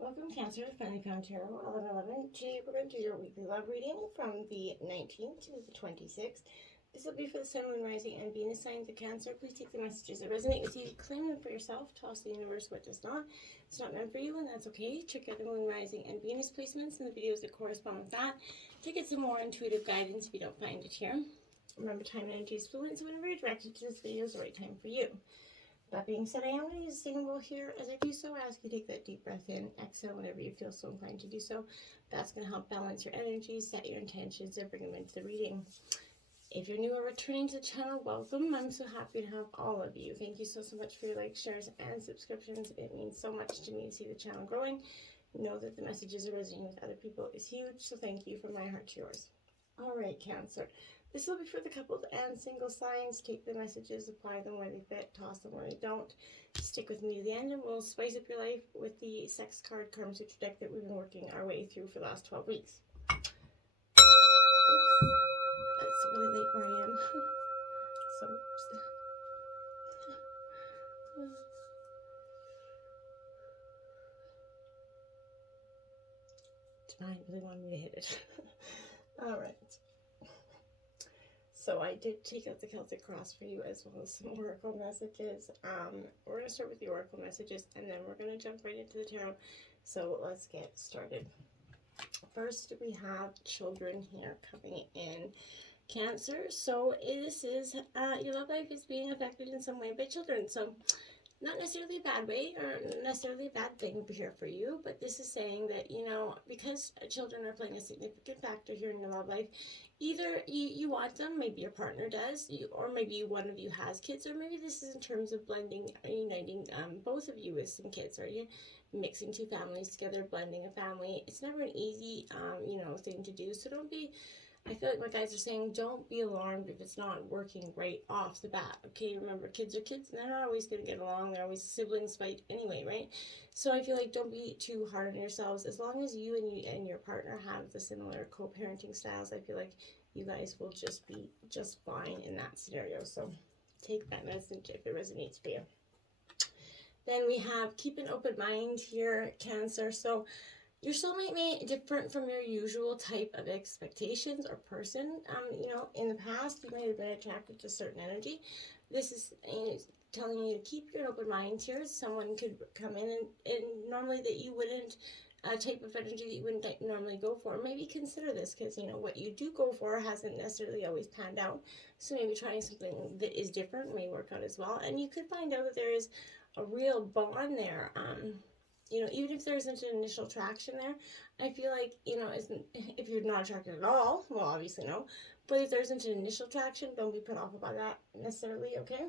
Welcome, Cancer. Finally found Tarot 1111. Today we're going to do your weekly love reading from the 19th to the 26th. This will be for the Sun, Moon, Rising, and Venus signs of Cancer. Please take the messages that resonate with you, claim them for yourself, toss the universe what does not. It's not meant for you, and that's okay. Check out the Moon, Rising, and Venus placements and the videos that correspond with that to get some more intuitive guidance if you don't find it here. Remember, time and energy is fluid, so whenever you're directed to this video is the right time for you. That being said, I am going to use a singing bowl here. As I do so, I ask you to take that deep breath in, exhale whenever you feel so inclined to do so. That's going to help balance your energies, set your intentions, and bring them into the reading. If you're new or returning to the channel, welcome. I'm so happy to have all of you. Thank you so much for your likes, shares, and subscriptions. It means so much to me to see the channel growing. Know that the messages are resonating with other people is huge, so thank you from my heart to yours. All right, Cancer. This will be for the couples and single signs. Take the messages, apply them where they fit, toss them where they don't. Stick with me to the end, and we'll spice up your life with the sex card Karma Sutra deck that we've been working our way through for the last 12 weeks. Oops, it's really late where I am. So, Divine really wanted me to hit it. All right. So I did take out the Celtic Cross for you as well as some oracle messages. We're going to start with the oracle messages and then we're going to jump right into the tarot. So let's get started. First, we have children here coming in. Cancer. So this is, your love life is being affected in some way by children. So not necessarily a bad way or necessarily a bad thing here for you, but this is saying that, you know, because children are playing a significant factor here in your love life, either you want them, maybe your partner does, or maybe one of you has kids, or maybe this is in terms of blending or uniting both of you with some kids, or you mixing two families together, blending a family. It's never an easy, thing to do, so don't be, I feel like my guys are saying, don't be alarmed if it's not working right off the bat. Okay, remember, kids are kids, and they're not always going to get along. They're always siblings fight anyway, right? So I feel like don't be too hard on yourselves. As long as you and your partner have the similar co-parenting styles, I feel like you guys will just be just fine in that scenario. So take that message if it resonates for you. Then we have keep an open mind here, Cancer. So your soulmate may be different from your usual type of expectations or person. In the past, you might have been attracted to certain energy. This is telling you to keep your open mind here. Someone could come in and normally that you wouldn't, a type of energy that you wouldn't normally go for. Maybe consider this because, what you do go for hasn't necessarily always panned out. So maybe trying something that is different may work out as well. And you could find out that there is a real bond there. Even if there isn't an initial attraction there, I feel like, if you're not attracted at all, well, obviously no, but if there isn't an initial attraction, don't be put off about that necessarily, okay?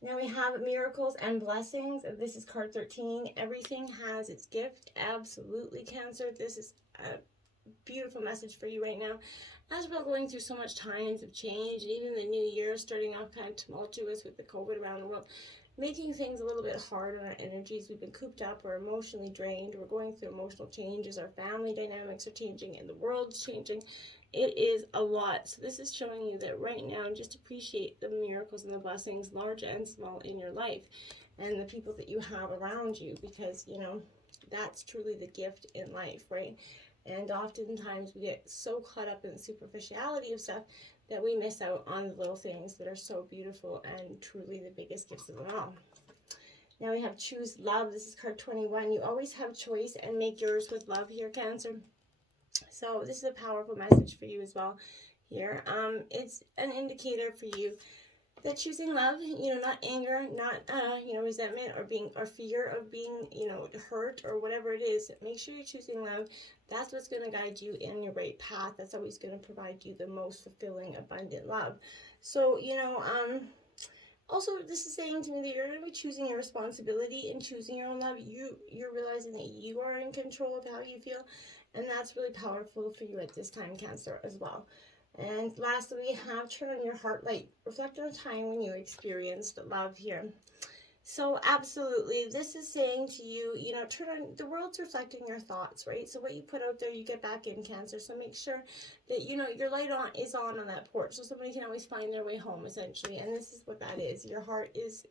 Now we have miracles and blessings. This is card 13. Everything has its gift. Absolutely, Cancer. This is a beautiful message for you right now. As we're going through so much times of change, and even the new year starting off kind of tumultuous with the COVID around the world, making things a little bit hard on our energies. We've been cooped up, we're emotionally drained, we're going through emotional changes, our family dynamics are changing, and the world's changing. It is a lot. So this is showing you that right now, just appreciate the miracles and the blessings, large and small, in your life, and the people that you have around you, because, that's truly the gift in life, right? And oftentimes we get so caught up in the superficiality of stuff that we miss out on the little things that are so beautiful and truly the biggest gifts of them all. Now we have choose love. This is card 21. You always have choice and make yours with love here, Cancer. So this is a powerful message for you as well here. It's an indicator for you that choosing love, not anger, not, resentment or fear of being, hurt or whatever it is. Make sure you're choosing love. That's what's going to guide you in your right path. That's always going to provide you the most fulfilling, abundant love. So, also this is saying to me that you're going to be choosing your responsibility and choosing your own love. You're realizing that you are in control of how you feel. And that's really powerful for you at this time, Cancer, as well. And lastly, we have turn on your heart light. Reflect on a time when you experienced love here. So absolutely, this is saying to you, turn on, the world's reflecting your thoughts, right? So what you put out there, you get back in, Cancer. So make sure that, your light is on that porch. So somebody can always find their way home, essentially. And this is what that is. Your heart is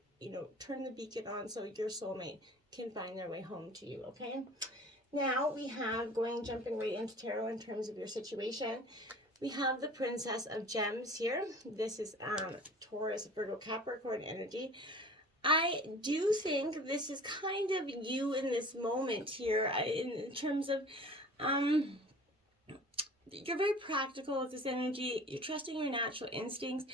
turn the beacon on so your soulmate can find their way home to you, okay? Now we have, jumping right into tarot in terms of your situation, we have the Princess of Gems here. This is Taurus, Virgo, Capricorn energy. I do think this is kind of you in this moment here, in terms of, you're very practical with this energy. You're trusting your natural instincts.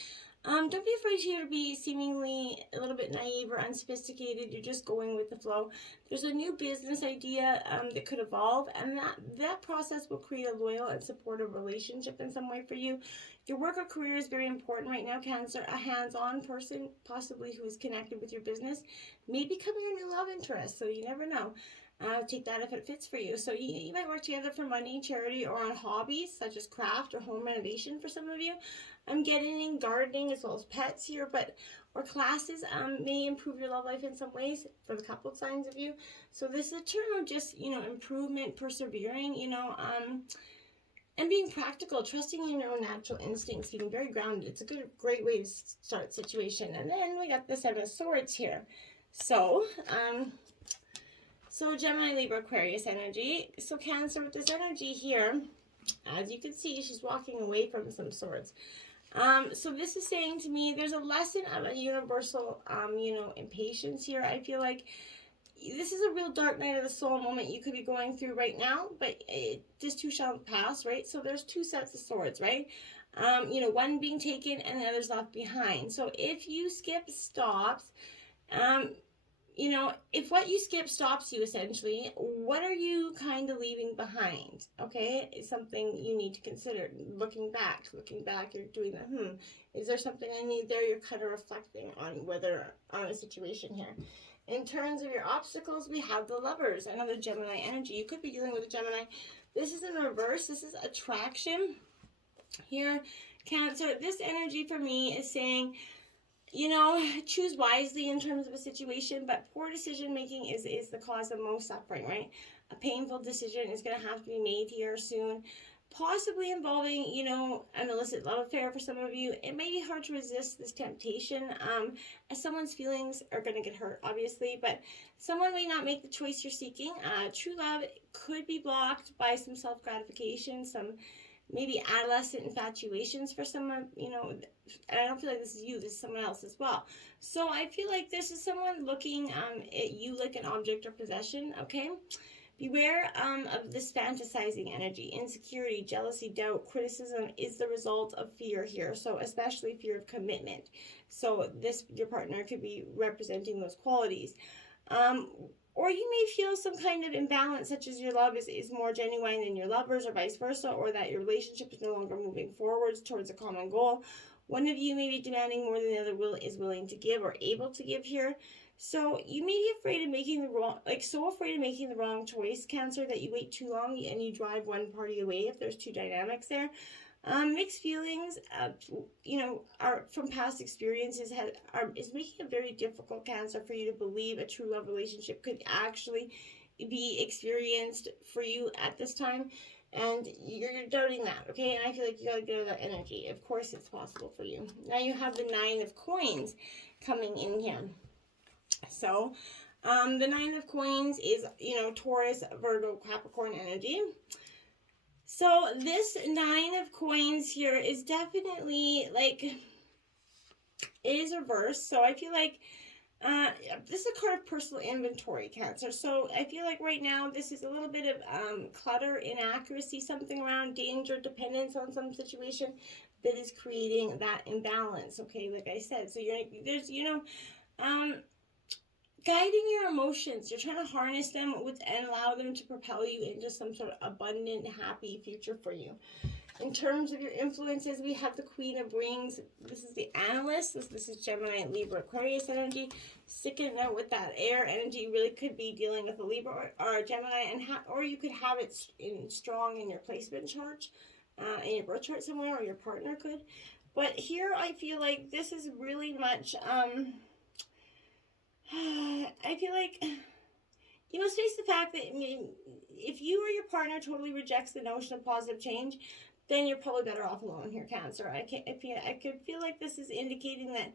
Don't be afraid here to be seemingly a little bit naive or unsophisticated. You're just going with the flow. There's a new business idea that could evolve, and that process will create a loyal and supportive relationship in some way for you. Your work or career is very important right now, Cancer. A hands-on person, possibly who is connected with your business, may become your new love interest, so you never know. Take that if it fits for you. So you might work together for money, charity, or on hobbies such as craft or home renovation for some of you. I'm getting in gardening as well as pets here, or classes may improve your love life in some ways for the couple signs of you. So this is a term of just, improvement, persevering, and being practical, trusting in your own natural instincts, being very grounded. It's a great way to start situation. And then we got the Seven of Swords here. So Gemini, Libra, Aquarius energy. So Cancer, with this energy here, as you can see, she's walking away from some swords. So this is saying to me, there's a lesson of a universal, impatience here. I feel like this is a real dark night of the soul moment you could be going through right now, but this too shall pass, right? So there's two sets of swords, right? One being taken and the other's left behind. So if you skip stops, if what you skip stops you, essentially, what are you kind of leaving behind? Okay, it's something you need to consider. Looking back, you're doing that. Is there something I need there? You're kind of reflecting on a situation here. In terms of your obstacles, we have the Lovers, another Gemini energy. You could be dealing with a Gemini. This is in reverse. This is attraction here, Cancer. This energy for me is saying, choose wisely in terms of a situation, but poor decision making is the cause of most suffering, right? A painful decision is going to have to be made here soon, possibly involving, an illicit love affair for some of you. It may be hard to resist this temptation, as someone's feelings are going to get hurt, obviously, but someone may not make the choice you're seeking. True love could be blocked by some self-gratification, some maybe adolescent infatuations for someone, and I don't feel like this is you, this is someone else as well. So I feel like this is someone looking at you like an object or possession, okay? Beware of this fantasizing energy. Insecurity, jealousy, doubt, criticism is the result of fear here, so especially fear of commitment. So your partner could be representing those qualities. Or you may feel some kind of imbalance, such as your love is more genuine than your lover's, or vice versa, or that your relationship is no longer moving forwards towards a common goal. One of you may be demanding more than the other is willing to give or able to give here. So you may be afraid of making the wrong choice, Cancer, that you wait too long and you drive one party away if there's two dynamics there. Mixed feelings, are from past experiences is making it very difficult, Cancer, for you to believe a true love relationship could actually be experienced for you at this time, and you're doubting that, okay? And I feel like you gotta get out of that energy. Of course, it's possible for you. Now you have the Nine of Coins coming in here. So, the Nine of Coins is Taurus, Virgo, Capricorn energy. So this Nine of Coins here is definitely it is reversed. So I feel like this is a card of personal inventory, Cancer. So I feel like right now this is a little bit of clutter, inaccuracy, something around danger, dependence on some situation that is creating that imbalance. Okay, like I said, so there's guiding your emotions. You're trying to harness them and allow them to propel you into some sort of abundant, happy future for you. In terms of your influences, we have the Queen of Rings. This is the Analyst. This is Gemini, Libra, Aquarius energy. Sticking out with that air energy, you really could be dealing with a Libra or a Gemini, or you could have it strong in your placement chart, in your birth chart somewhere, or your partner could. But here I feel like this is really much... I feel like you must face the fact that if you or your partner totally rejects the notion of positive change, then you're probably better off alone here, Cancer. I could feel like this is indicating that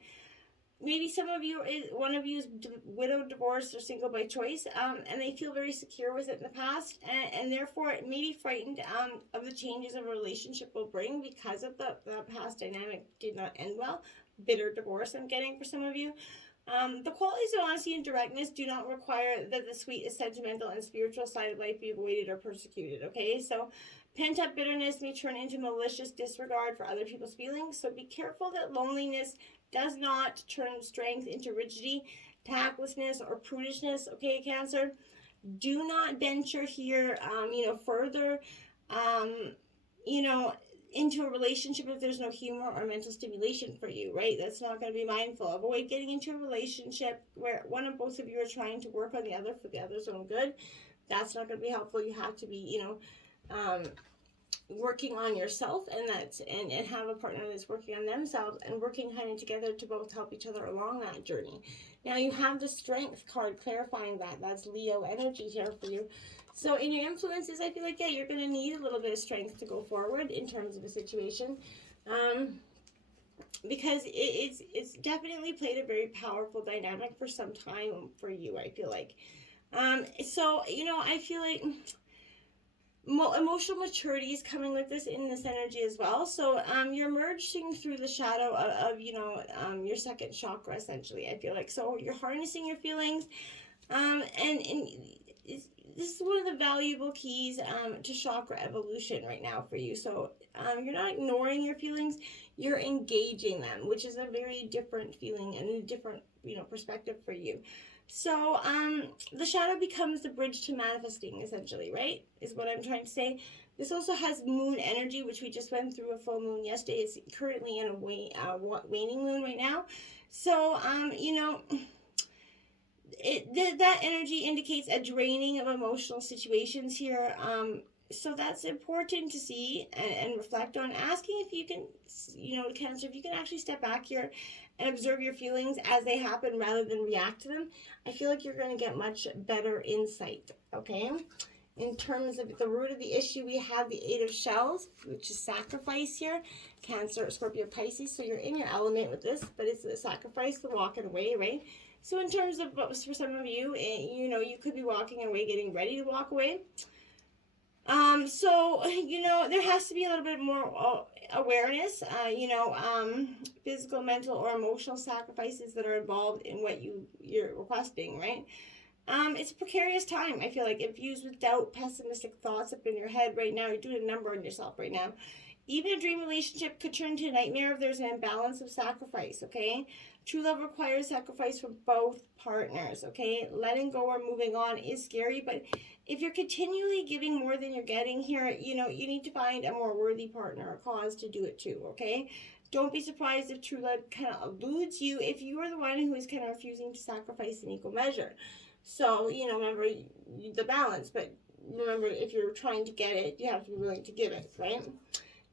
maybe one of you is widowed, divorced, or single by choice, and they feel very secure with it in the past, and therefore maybe frightened of the changes a relationship will bring because of the past dynamic did not end well. Bitter divorce I'm getting for some of you. The qualities of honesty and directness do not require that the sweet, sentimental, and spiritual side of life be avoided or persecuted, okay? So pent-up bitterness may turn into malicious disregard for other people's feelings, so be careful that loneliness does not turn strength into rigidity, tactlessness, or prudishness, okay, Cancer? Do not venture here, further, into a relationship if there's no humor or mental stimulation for you, right? That's not going to be mindful. Avoid getting into a relationship where one or both of you are trying to work on the other for the other's own good. That's not going to be helpful. You have to be, working on yourself and have a partner that's working on themselves and working kind of together to both help each other along that journey. Now you have the Strength card clarifying that. That's Leo energy here for you. So in your influences, I feel like, yeah, you're going to need a little bit of strength to go forward in terms of a situation. Because it's definitely played a very powerful dynamic for some time for you, I feel like. I feel like emotional maturity is coming with this in this energy as well. So you're merging through the shadow of your second chakra, essentially, I feel like. So you're harnessing your feelings, and this is one of the valuable keys to chakra evolution right now for you. So you're not ignoring your feelings, you're engaging them, which is a very different feeling and a different perspective for you. So the shadow becomes the bridge to manifesting, essentially, right? Is what I'm trying to say. This also has moon energy, which we just went through a full moon yesterday. It's currently in a waning moon right now. So, that energy indicates a draining of emotional situations here. So that's important to see and reflect on. Asking if you can, Cancer, if you can actually step back here and observe your feelings as they happen rather than react to them, I feel like you're going to get much better insight, okay? In terms of the root of the issue, we have the Eight of Shells, which is sacrifice here. Cancer, Scorpio, Pisces. So you're in your element with this, but it's the sacrifice, the walking away, right? So in terms of, for some of you, you could be walking away, getting ready to walk away. There has to be a little bit more awareness, physical, mental, or emotional sacrifices that are involved in what you're requesting, right? It's a precarious time, I feel like, infused with doubt, pessimistic thoughts up in your head right now. You're doing a number on yourself right now. Even a dream relationship could turn into a nightmare if there's an imbalance of sacrifice, okay? True love requires sacrifice from both partners, okay? Letting go or moving on is scary, but if you're continually giving more than you're getting here, you need to find a more worthy partner or cause to do it too, okay? Don't be surprised if true love kind of eludes you if you are the one who is kind of refusing to sacrifice in equal measure. So, remember the balance, but remember, if you're trying to get it, you have to be willing to give it, right?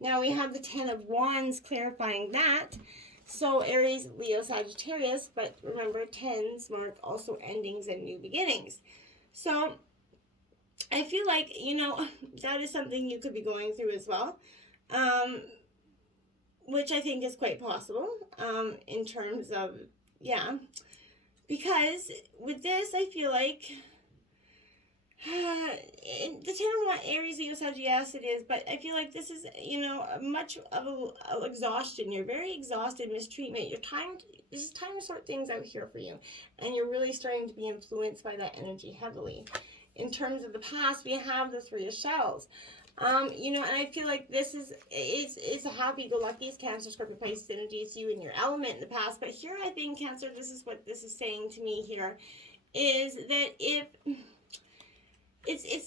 Now we have the Ten of Wands clarifying that. So Aries, Leo, Sagittarius, but remember, tens mark also endings and new beginnings. So I feel like, that is something you could be going through as well, which I think is quite possible in terms of, because with this, I feel like the 10 of Wands, Aries, Leo, Sagittarius, it is, but I feel like this is, much of a exhaustion. You're very exhausted, mistreatment. This is time to sort things out here for you, and you're really starting to be influenced by that energy heavily. In terms of the past, we have the Three of Shells. And I feel like this is a happy-go-lucky, it's Cancer, Scorpio, Pisces energy. It's you in your element in the past, but here I think, Cancer, this is what this is saying to me here, is that if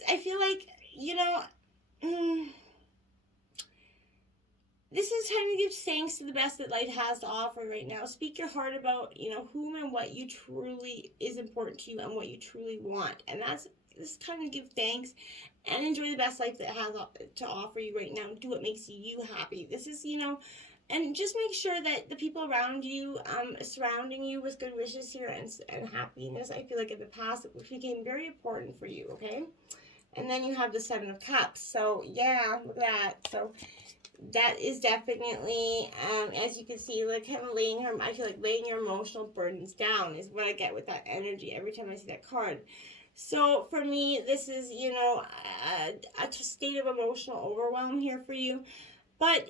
I feel like, this is time to give thanks to the best that life has to offer right now. Speak your heart about, whom and what you truly is important to you and what you truly want. And this time to give thanks and enjoy the best life that it has to offer you right now. Do what makes you happy. This is, and just make sure that the people around you, surrounding you with good wishes here and happiness, I feel like in the past, it became very important for you, okay? And then you have the Seven of Cups. So, yeah, look at that. So, that is definitely, as you can see, like kind of I feel like laying your emotional burdens down is what I get with that energy every time I see that card. So for me, this is, a state of emotional overwhelm here for you. But,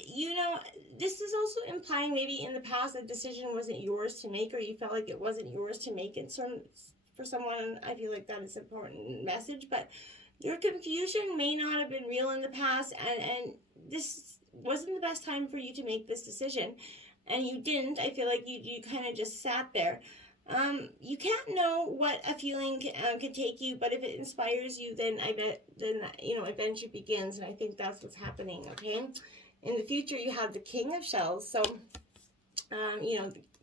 this is also implying maybe in the past a decision wasn't yours to make, or you felt like it wasn't yours to make. And for someone, I feel like that is an important message. But your confusion may not have been real in the past, and this wasn't the best time for you to make this decision. And you didn't. I feel like you kind of just sat there. You can't know what a feeling can take you, but if it inspires you, then adventure begins, and I think that's what's happening, okay? In the future, you have the King of Shells, so,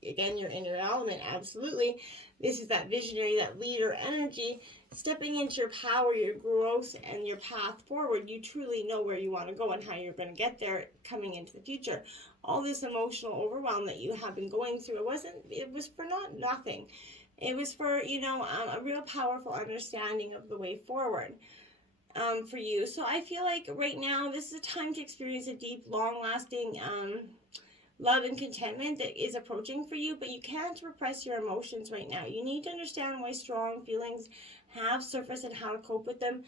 again, you're in your element, absolutely. This is that visionary, that leader energy, stepping into your power, your growth, and your path forward. You truly know where you want to go and how you're going to get there coming into the future. All this emotional overwhelm that you have been going through, it was for nothing. It was for, a real powerful understanding of the way forward for you. So I feel like right now, this is a time to experience a deep, long-lasting love and contentment that is approaching for you, but you can't repress your emotions right now. You need to understand why strong feelings have surfaced and how to cope with them,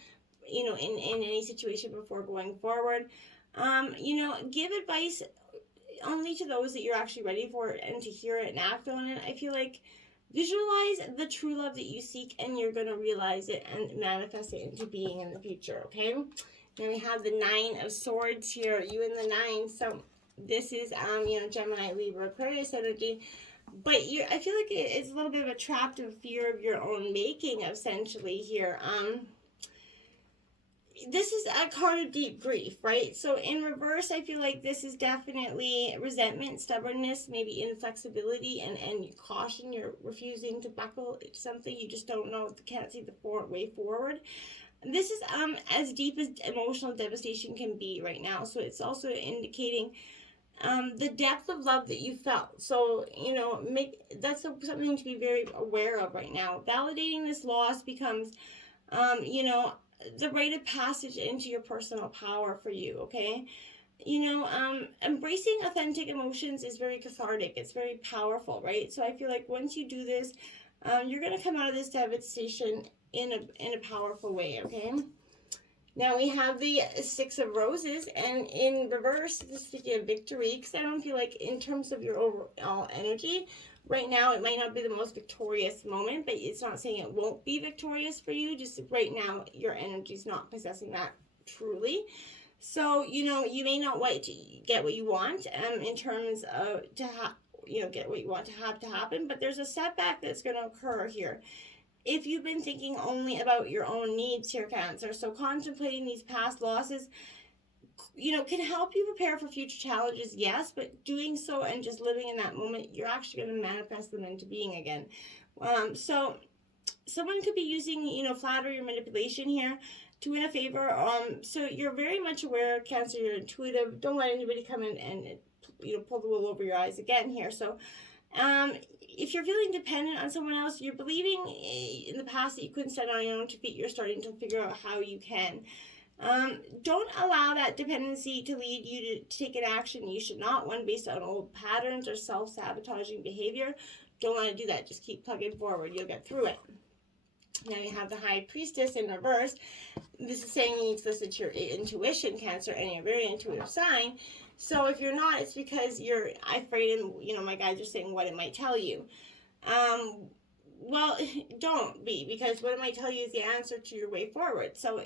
in any situation before going forward. Give advice only to those that you're actually ready for and to hear it and act on it. I feel like visualize the true love that you seek, and you're going to realize it and manifest it into being in the future, okay? Then we have the Nine of Swords here, you and the Nine. So this is, Gemini, Libra, Aquarius energy. But I feel like it's a little bit of a trapped of fear of your own making, essentially, here. This is a card of deep grief, right? So in reverse, I feel like this is definitely resentment, stubbornness, maybe inflexibility, and caution. You're refusing to buckle to something. You just don't know, can't see the way forward. This is as deep as emotional devastation can be right now. So it's also indicating the depth of love that you felt. So, that's something to be very aware of right now. Validating this loss becomes, the rite of passage into your personal power for you, okay? Embracing authentic emotions is very cathartic. It's very powerful, right? So I feel like once you do this, you're going to come out of this devastation in a powerful way, okay? Now we have the Six of Roses, and in reverse, this is a victory, because I don't feel like in terms of your overall energy, right now it might not be the most victorious moment, but it's not saying it won't be victorious for you. Just right now, your energy's not possessing that truly. So, you may not wait to get what you want in terms of get what you want to have to happen, but there's a setback that's going to occur here. If you've been thinking only about your own needs here, Cancer, so contemplating these past losses, can help you prepare for future challenges, yes, but doing so and just living in that moment, you're actually going to manifest them into being again. So someone could be using, flattery or manipulation here to win a favor. So you're very much aware, Cancer, you're intuitive. Don't let anybody come in and, pull the wool over your eyes again here. So, if you're feeling dependent on someone else, you're believing in the past that you couldn't stand on your own 2 feet, you're starting to figure out how you can. Don't allow that dependency to lead you to take an action you should not, one based on old patterns or self-sabotaging behavior. Don't want to do that. Just keep plugging forward. You'll get through it. Now you have the High Priestess in reverse. This is saying you need to listen to your intuition, Cancer, and you're a very intuitive sign. So if you're not, it's because you're afraid, and my guides are saying what it might tell you. Well, don't be, because what it might tell you is the answer to your way forward. So,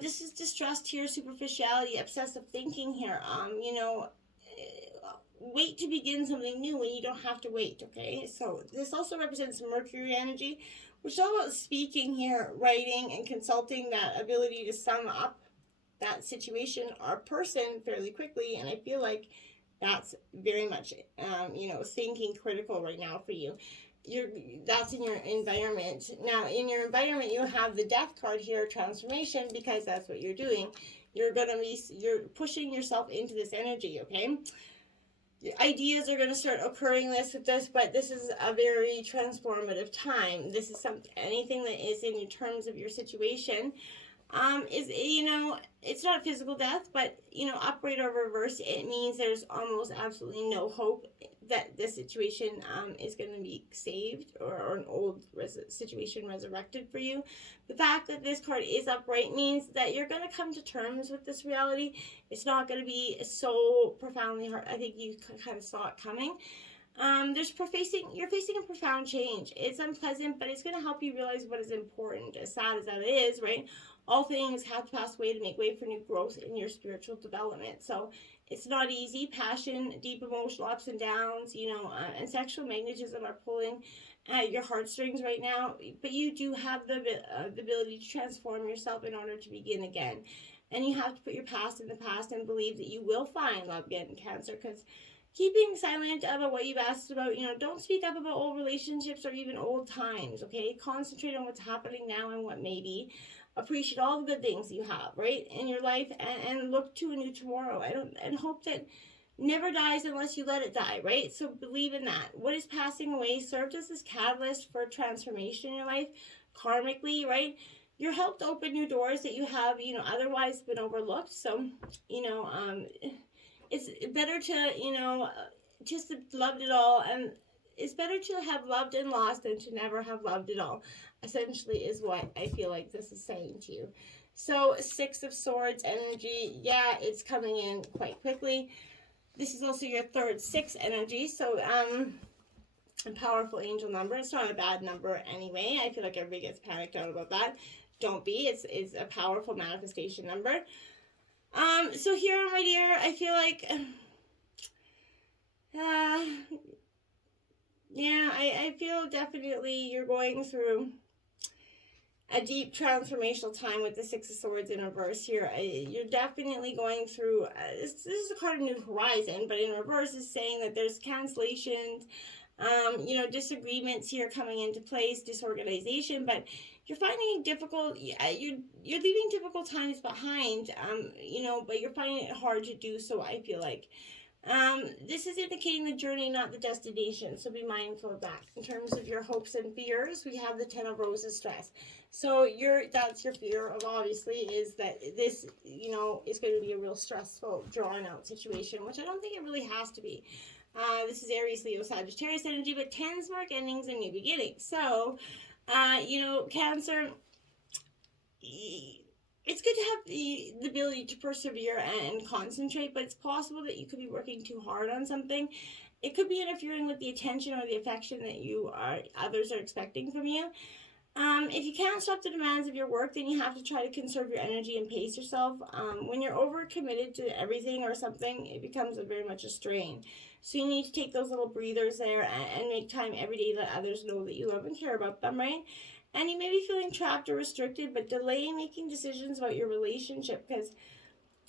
this is distrust here, superficiality, obsessive thinking here. Wait to begin something new when you don't have to wait, okay? So this also represents Mercury energy, which is all about speaking here, writing, and consulting, that ability to sum up that situation or person fairly quickly. And I feel like that's very much, thinking critical right now for you. That's in your environment. Now, in your environment, you have the Death card here, transformation, because that's what you're doing. You're pushing yourself into this energy, okay? Ideas are going to start occurring with this, but this is a very transformative time. This is anything that is in terms of your situation. is, you know, it's not physical death, but, you know, upright or reverse, it means there's almost absolutely no hope that this situation is going to be saved, or an old situation resurrected for you. The fact that this card is upright means that you're going to come to terms with this reality. It's not going to be so profoundly hard. I think you kind of saw it coming. You're facing a profound change. It's unpleasant, but it's going to help you realize what is important, as sad as that is, right? All things have to pass away to make way for new growth in your spiritual development. So it's not easy. Passion, deep emotional ups and downs, you know, and sexual magnetism are pulling at your heartstrings right now. But you do have the ability to transform yourself in order to begin again. And you have to put your past in the past and believe that you will find love again in Cancer, because keeping silent about what you've asked about, you know, don't speak up about old relationships or even old times, okay? Concentrate on what's happening now and what may be. Appreciate all the good things you have, right, in your life, and look to a new tomorrow. And hope that never dies unless you let it die, right? So believe in that. What is passing away served as this catalyst for transformation in your life, karmically, right? You're helped open new doors that you have, you know, otherwise been overlooked. So, you know, it's better to, you know, just loved it all, and it's better to have loved and lost than to never have loved at all, essentially, is what I feel like this is saying to you. So, Six of Swords energy, yeah, it's coming in quite quickly. This is also your third 6 energy, so a powerful angel number. It's not a bad number anyway. I feel like everybody gets panicked out about that. Don't be. It's a powerful manifestation number. So here, my dear, I feel like, yeah, I feel definitely you're going through a deep transformational time with the Six of Swords in reverse here. You're definitely going through, this is a card of New Horizon, but in reverse is saying that there's cancellations, you know, disagreements here coming into place, disorganization, but you're finding it difficult. You're leaving difficult times behind, you know, but you're finding it hard to do so, I feel like. This is indicating the journey, not the destination, so be mindful of that. In terms of your hopes and fears, we have the 10 of Roses, stress. So that's your fear of, obviously, is that this, you know, is going to be a real stressful, drawn out situation, which I don't think it really has to be. This is Aries, Leo, Sagittarius energy, but 10s mark endings and new beginnings. So, you know, Cancer, it's good to have the ability to persevere and concentrate, but it's possible that you could be working too hard on something. It could be interfering with the attention or the affection that others are expecting from you. If you can't stop the demands of your work, then you have to try to conserve your energy and pace yourself. When you're overcommitted to everything or something, it becomes very much a strain. So you need to take those little breathers there and make time every day to let others know that you love and care about them, right? And you may be feeling trapped or restricted, but delay making decisions about your relationship, because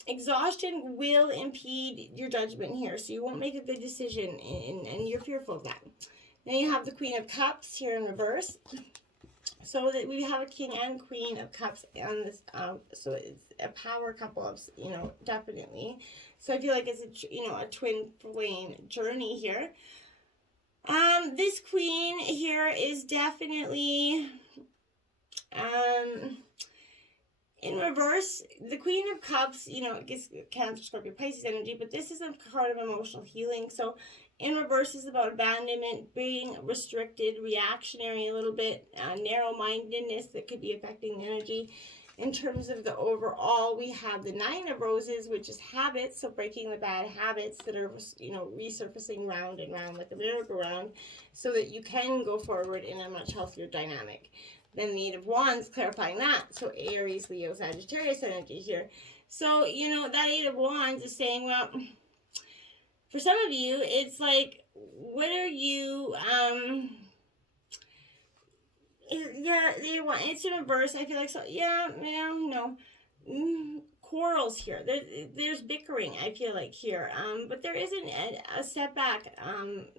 exhaustion will impede your judgment here. So you won't make a good decision, and you're fearful of that. Now you have the Queen of Cups here in reverse. So that we have a King and Queen of Cups on this, so it's a power couple of, you know, definitely. So I feel like it's a twin flame journey here. This Queen here is definitely, in reverse. The Queen of Cups, you know, it gets Cancer, Scorpio, Pisces energy, but this is a card of emotional healing. So in reverse is about abandonment, being restricted, reactionary a little bit, narrow-mindedness that could be affecting the energy. In terms of the overall, we have the Nine of Roses, which is habits, so breaking the bad habits that are, you know, resurfacing round and round like a merry-go-round, so that you can go forward in a much healthier dynamic. Then the Eight of Wands, clarifying that. So Aries, Leo, Sagittarius energy here. So, you know, that Eight of Wands is saying, well, for some of you, it's like, what are you, it's in reverse, I feel like, so, no, quarrels here, there's bickering, I feel like, here, but there isn't a setback,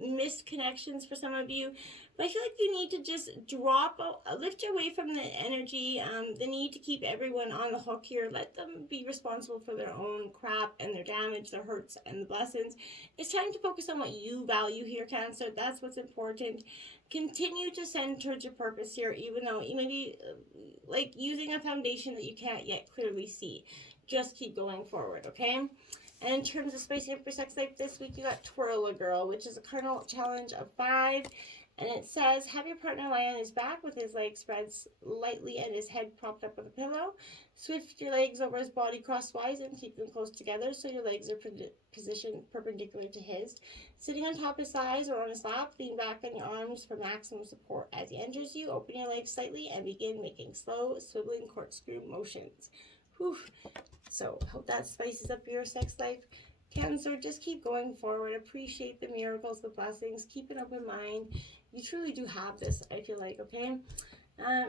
missed connections for some of you, but I feel like you need to just lift away from the energy, the need to keep everyone on the hook here. Let them be responsible for their own crap and their damage, their hurts and the blessings. It's time to focus on what you value here, Cancer. That's what's important. Continue to send towards your purpose here, even though you may be like using a foundation that you can't yet clearly see. Just keep going forward, okay? And in terms of spicing up your sex life this week, you got Twirl a Girl, which is a cardinal challenge of 5. And it says, have your partner lie on his back with his legs spread lightly and his head propped up with a pillow. Swift your legs over his body crosswise and keep them close together so your legs are positioned perpendicular to his. Sitting on top of his thighs or on his lap, lean back on your arms for maximum support. As he enters you, open your legs slightly and begin making slow, swiveling corkscrew motions. Whew. So, hope that spices up your sex life. Cancer, just keep going forward. Appreciate the miracles, the blessings. Keep an open mind. You truly do have this, I feel like, okay?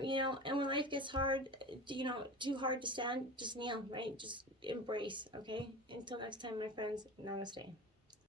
You know, and when life gets hard, you know, too hard to stand, just kneel, right? Just embrace, okay? Until next time, my friends, namaste.